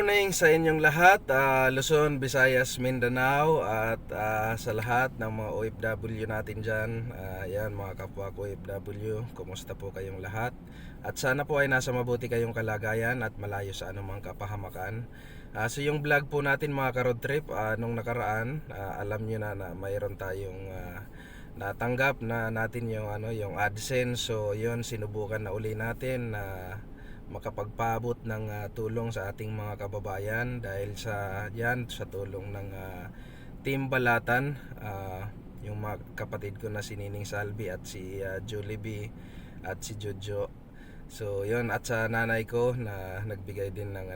morning sa inyong lahat, Luzon, Visayas, Mindanao at sa lahat ng mga OFW natin dyan. Yan mga kapwa ko OFW, kumusta po kayong lahat? At sana po ay nasa mabuti kayong kalagayan at malayo sa anumang kapahamakan. So yung vlog po natin mga ka-road trip, nung nakaraan, alam nyo na mayroon tayong natanggap na natin yung AdSense. So yun, sinubukan na uli natin na makapagpaabot ng tulong sa ating mga kababayan dahil sa tulong ng Team Balatan, yung mga kapatid ko na si Nining Salvi at si Julie B at si Jojo. So yun, at sa nanay ko na nagbigay din ng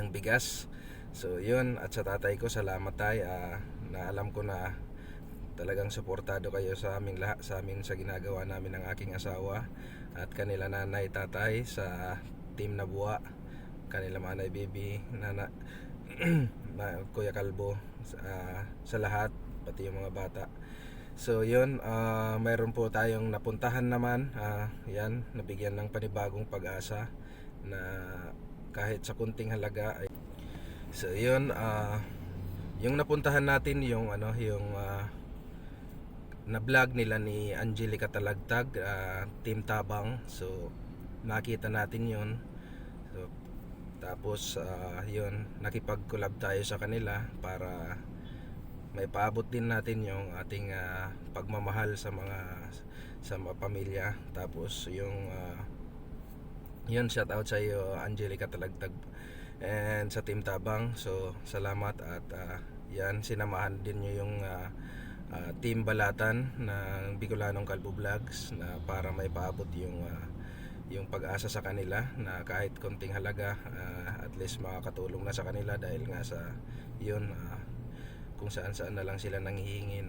ng bigas. So yun, at sa tatay ko, salamat tay, na alam ko na talagang suportado kayo sa amin lahat, sa ginagawa namin ng aking asawa at kanila nanay, tatay sa Team Nabua, kanila manay, baby, nana Kuya Kalbo, sa lahat, pati yung mga bata. So yun, mayroon po tayong napuntahan naman, yan, nabigyan ng panibagong pag-asa na kahit sa kunting halaga ay... So yun, yung napuntahan natin yung na vlog nila ni Angelica Talagtag, Team Tabang. So nakita natin yun. So, tapos yun, nakipag-collab tayo sa kanila para may paabot din natin yung ating pagmamahal sa mga pamilya. Tapos yung yun, shout out sa iyo Angelica Talagtag and sa Team Tabang. So salamat at yan, sinamahan din nyo yung Team Balatan ng Bicolanong Kalbo Vlogs na para may paabot yung pag-asa sa kanila na kahit konting halaga, at least makakatulong na sa kanila dahil nga sa yun, kung saan na lang sila nanghihingi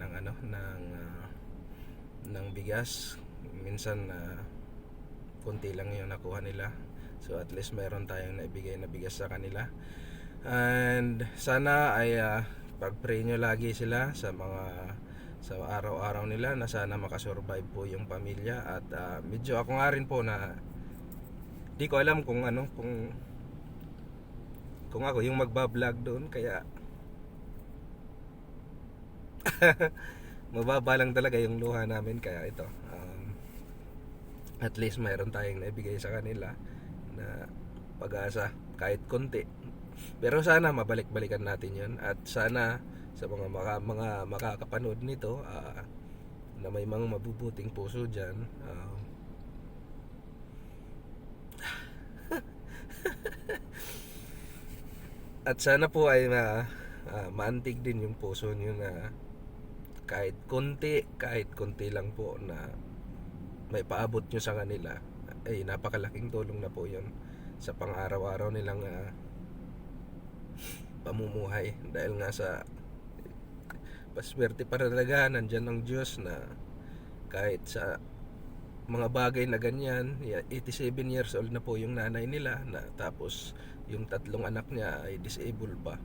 ng bigas. Minsan konti lang yung nakuha nila. So at least mayroon tayong naibigay na bigas sa kanila. And sana ay pag-pray nyo lagi sila sa araw-araw nila na sana makasurvive po yung pamilya. At medyo ako nga rin po na di ko alam kung ako yung magbablog doon, kaya mababa lang talaga yung luha namin. Kaya ito, at least mayroon tayong naibigay sa kanila na pag-asa kahit konti. Pero sana mabalik-balikan natin yun. At sana sa mga makakapanood nito, na may mga mabubuting puso dyan, at sana po ay maantig din yung puso nyo na kahit konti lang po na may paabot nyo sa kanila, ay napakalaking tulong na po yun sa pang-araw-araw nilang pamumuhay. Dahil nga sa paswerte pa talaga, nandyan ang Diyos na kahit sa mga bagay na ganyan, 87 years old na po yung nanay nila, na tapos yung tatlong anak niya ay disabled pa.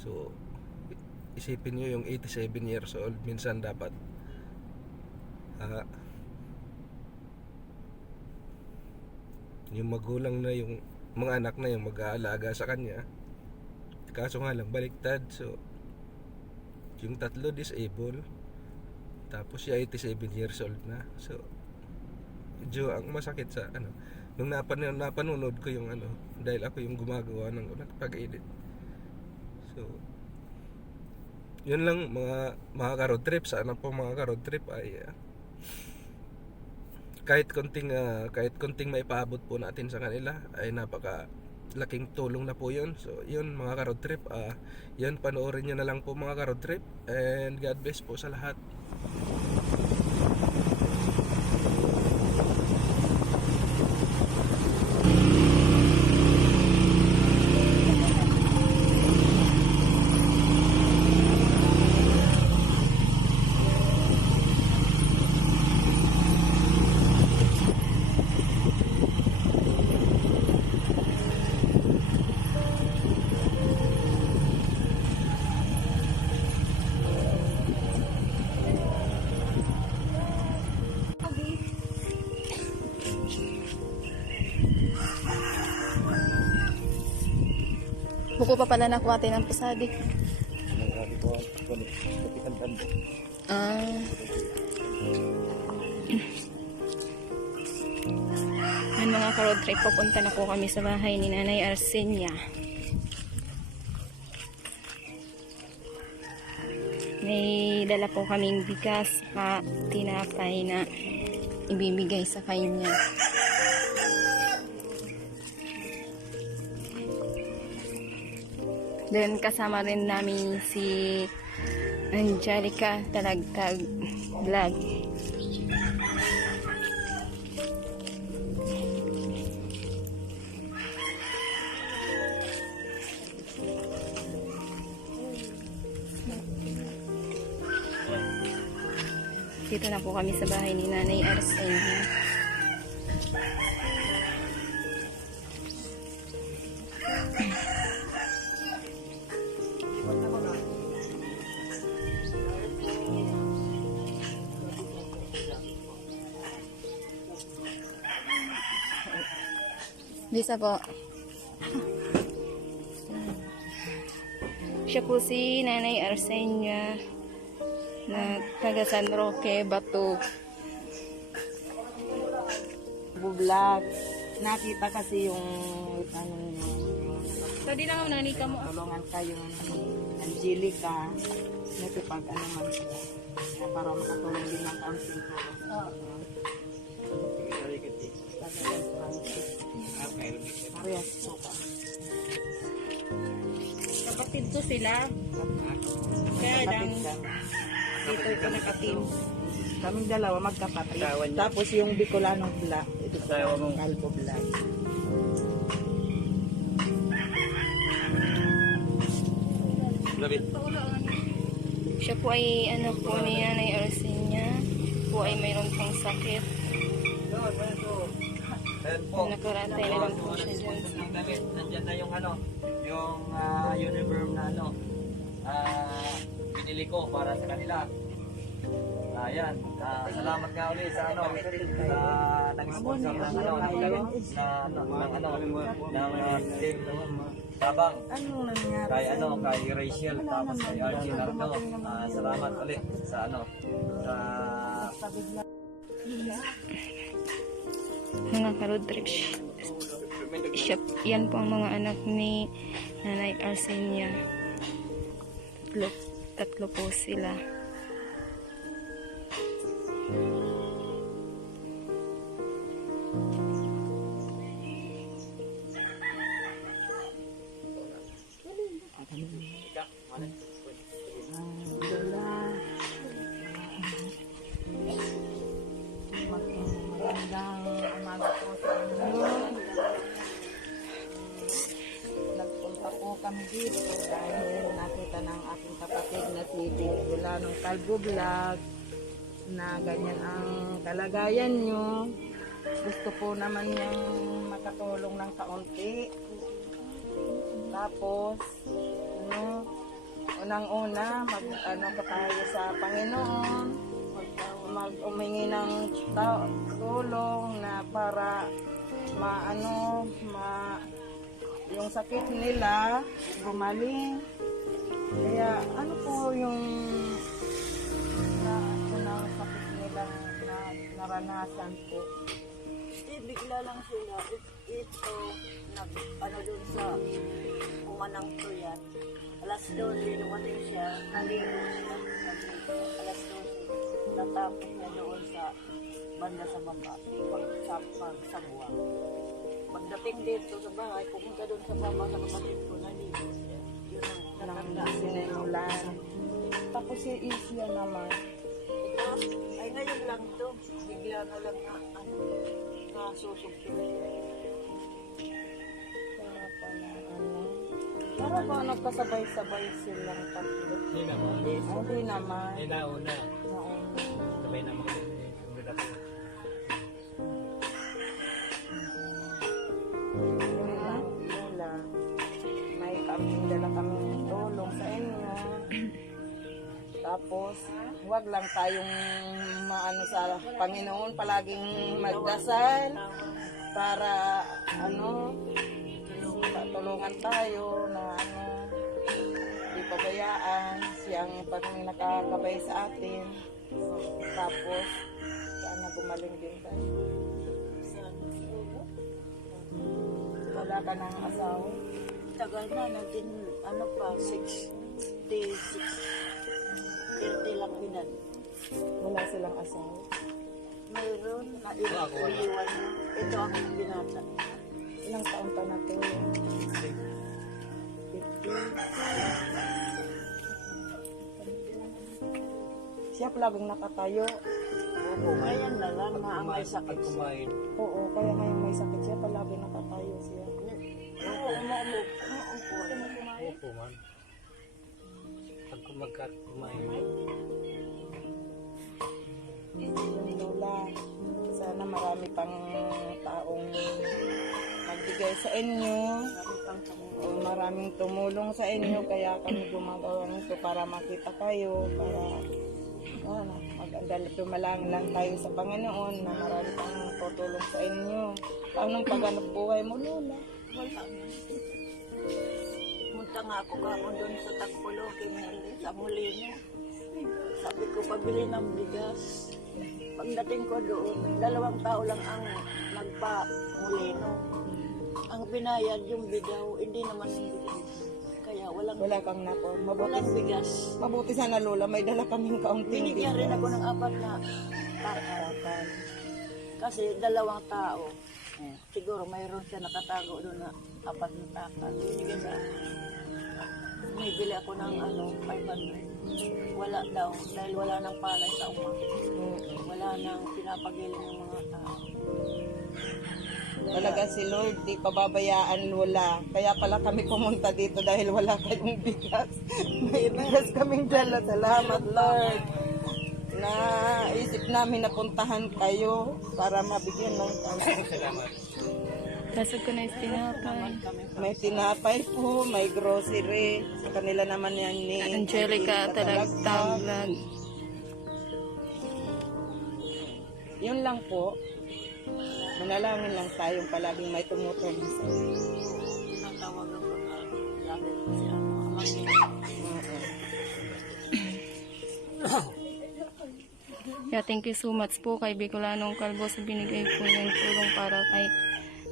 So isipin nyo, yung 87 years old, minsan dapat yung magulang na, yung mga anak na yung mag-aalaga sa kanya. Kaso nga lang baliktad. So yung tatlo disabled, tapos siya 87 years old na. So medyo ang masakit sa nung napanood ko yung dahil ako yung gumagawa ng pag-edit. So yun lang mga ka-road trip. Sana po mga ka-road trip ay kahit konting maipaabot po natin sa kanila ay napaka laking tulong na po yun. So yun mga ka-road trip, yun, panoorin nyo na lang po mga ka-road trip, and God bless po sa lahat. Buko pa pala nakuha ng pasadi. Ah. Ay, mga ka-road trip, papunta na po kami sa bahay ni Nanay Arsenia. May dala po kaming bigas at tinapay na ibibigay sa kanya. Then kasama rin namin si Angelica Talagtag Vlog. Dito na po kami sa bahay ni Nanay Arsenia. Bisa po. Siya po si Nanay Arsenia na taga San Roque, Bato. Vlog. Nakita kasi yung ano Tadi lang ang nanika mo. tulungan kayong Angelica nakipag ano man sila na para makatulong din ng counseling ko. Parehas sopa. Kapatid ko sila. Kaya lang dito ko nakatim. Kaming dalawa magkapatid. Tapos yung Bicolanong Vlog. Ito po yung Calvo Vlog. Siya po ay anak po ni Nanay Arsenia. Po ay mayroon pang sakit. Nakaratay na lang po siya dyan. Nandiyan na yung ano, yung uniform na ano, binili ko para sa kanila. Ayan, salamat nga ulit sa ano, sa nag-sponsor ng ano, tabang. Anong nangyari? Kay ano, kay Rachel, tapos kay Archie Nardo. Salamat ulit sa ano, sa Mga ka-road trip. Siya, yan po ang mga anak ni Nanay Arsenia. Tatlo po sila. Magandang umaga po sa inyo. Nagpunta po kami dito dahil nakita ng aking kapatid na si Bicolanong Calvo Vlog na ganyan ang kalagayan nyo. Gusto po naman niyang makatulong ng kaunti. Tapos, unang-una, mag-ano pa tayo sa Panginoon. Mag-umingi ng tulong na para yung sakit nila gumaling. Kaya ano po yung unang sakit nila na naranasan po? Bigla lang sila. Ito, ano dun sa umanang to yan. Alas 12, lumating siya, naligo siya. Alas 12, natapos niya doon sa banda sa baba, sa buwang. Pagdating dito sa bahay, pumunta doon sa baba sa kapatid ko, naligo siya. Yun ang natanda. Sinimulan. Tapos si Isya naman. Ito, ay ngayon lang to. Bigla na lang na, nasusog siya. Para ba nagkasabay-sabay silang tatlo? Hindi naman. Hindi naman. Hindi nauna. Nauna. Sabay naman kami. Yun lang. May dala kami tulong sa inyo. Tapos, huwag lang tayong maano sa Panginoon, palaging magdasal para tulungan tayo na ano napabayaan. Siyang parang nakakabay sa atin. Tapos, sana gumaling din tayo. Wala ka ng asawa. Tagal na, naging ano pa, 66. 30 lang edad. Wala silang asawa. Mayroon na iniwan mo. Ito ang binata. Ilang taon ka na to? 50. Siya palaging nakatayo. Ayan na lang na ang may sakit. Kumain. Oo, kaya ngayon may sakit siya, palagi nakatayo siya. Oo, umuupo. Opo man. Pag kumain. Yung lola, sana marami pang taong magbigay sa inyo. O maraming tumulong sa inyo, kaya kami gumagawa nito para makita kayo, para dumalang lang tayo sa Panginoon na marami pang tutulong sa inyo. Paano paghanap buhay mo, lola? Wala. Punta nga ako kahapon doon sa Tagpulo, Kimeli, sa Molino. Sabi ko, pabili ng bigas. Pagdating ko doon, 2 tao lang ang nagpa-Molino. Ang binayad yung bigaw, hindi naman yung bigas. Kaya Wala kang nako. walang bigas. Mabuti sana, lola, may dala kaming kaunting Binigyan rin ako ng 4 na takal. Kasi 2 tao. Siguro mayroon siya nakatago doon na 4 na takal. Binigyan sa akin. Bumibili ako ng 500. Wala daw, dahil wala nang palay sa uma. Wala nang pinapagiling ng mga tao. Talaga si Lord, di pababayaan, lola. Kaya pala kami pumunta dito dahil wala kayong bigas. May bigas kaming dala. Salamat, Lord. Na isip namin na puntahan kayo para mabigyan ng Lasag ko na yung tinapay. may tinapay po, may grocery. Sa kanila naman yan ni Angelica Talagtag. Yun lang po. Manalangin lang tayong palaging may tumutulong sa inyo. Natawag ako na lagi ko si Amang. Yeah, thank you so much po kay Bicolanong Calvo sa binigay po niyang tulong para kay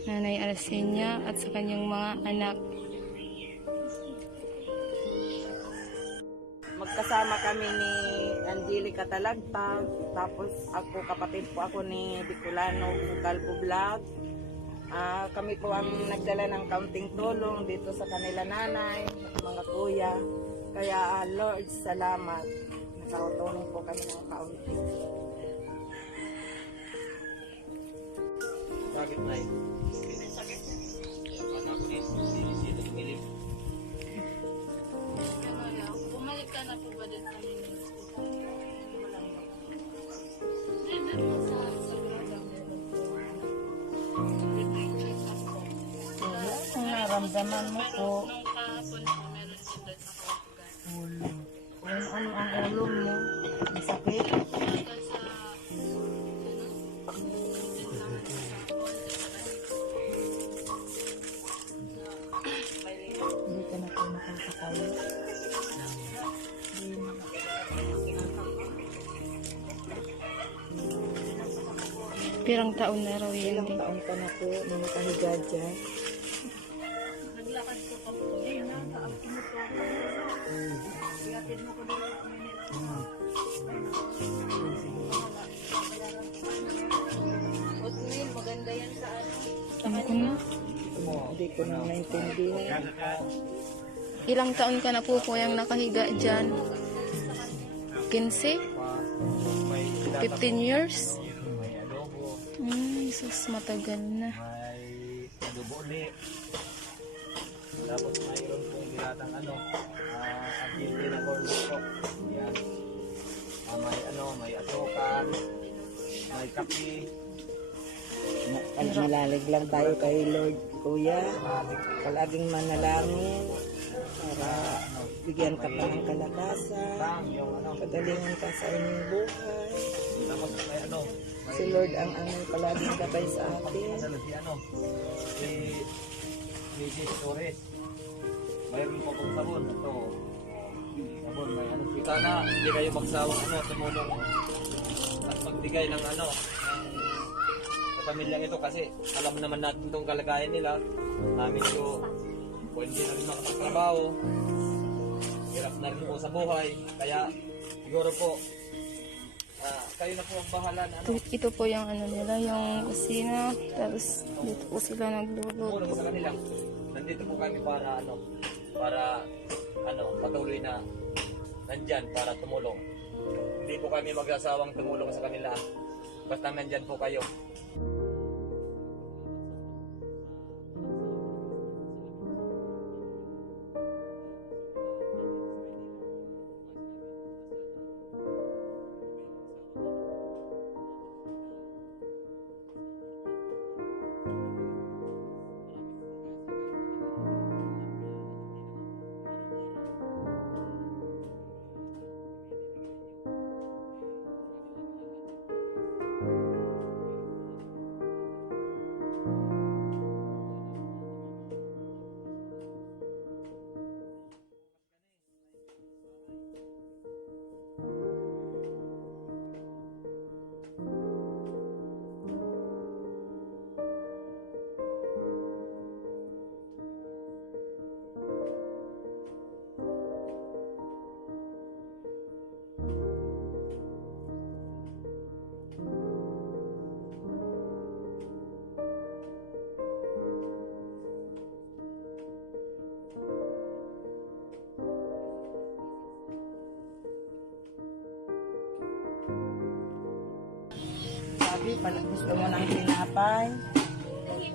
Nanay Arsenio at sa kanyang mga anak. Magkasama kami ni Angelica Talagtag, tapos ako, kapatid po ako ni Bicolano Calvo Vlog. Kami po ang nagdala ng kaunting tulong dito sa kanila nanay, mga kuya. Kaya Lord, salamat. Nakatulong po kami ng kaunting. Bakit na yun? Dito tumilip. Bumalik ka na po ba din sa Ang naramdaman mo po, Nung kahapon po, meron din doon sa Portugal. ano ang ulo mo? Masakit? Hindi ka na po nakakatayo. Pirang taon na raw yun Ilang din. taon ka na po na nakahiga dyan? Naglakad ko pa po. Ayun na, ang pinuto ko. Iatid mo ko dito sa minute. Otmail, maganda yan sa ano. Ano ko na? Hindi ko na naintindihan. Ilang taon ka na po yung nakahiga dyan? 15? 15 years? May adobo. Jesus, matagal na. May adobo ulit. Tapos mayroon pong bilatang agility na corn soup. Yan. May asukan, may kape, Malalig lang tayo kay Lord, Kuya. Palaging manalangin para bigyan ka pa ng kalakasan, yung pagalingan ka sa inyong buhay. tapos may Si Lord ang palaging gabay sa atin. si Mrs. Torres. Mayroon po pong sabon. Ito, Sana hindi kayo magsawang tumulong at magbigay ng sa pamilyang ito kasi alam naman natin itong kalagayan nila. Namin ito pwede na rin makapagtrabaho. Hirap na rin po sa buhay. Kaya siguro po kayo na po ang bahala na Ito po yung nila, yung kusina. Tapos dito po sila nagluluto. tumulong sa kanila. Nandito po kami para patuloy na nandyan para tumulong. Hindi po kami magsasawang tumulong sa kanila. Basta nandyan po kayo. Sabi, pala gusto mo ng tinapay.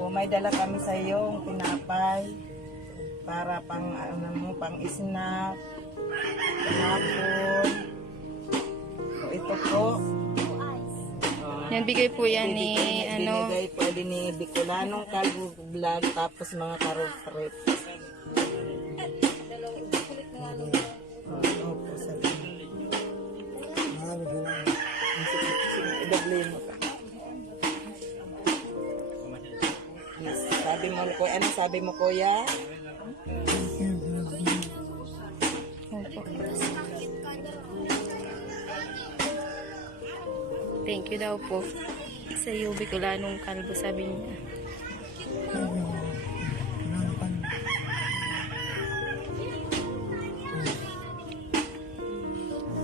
O may dala kami sa iyo ng tinapay para pang snack, hapon. O ito po. Yan, bigay po yan ni, Binigay pwede ni Bicolanong Calvo Vlog, tapos mga karot-karot. Opo, sabi. Idagli mo ka. Yes, sabi mo ko, ano sabi mo kuya? Opo. Thank you daw po. Sa iyo, Bicolanong Calvo, sabi niya.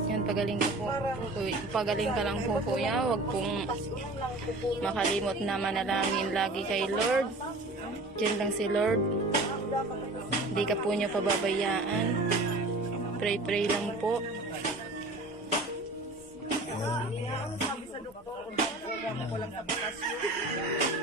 Yan, pagaling ka po. Pagaling ka lang po, kuya. Huwag pong makalimot na manalangin lagi kay Lord. Diyan lang si Lord. Hindi ka po niya pababayaan. Pray lang po. Sabi sa doktor, kung ko lang sa bakasyon.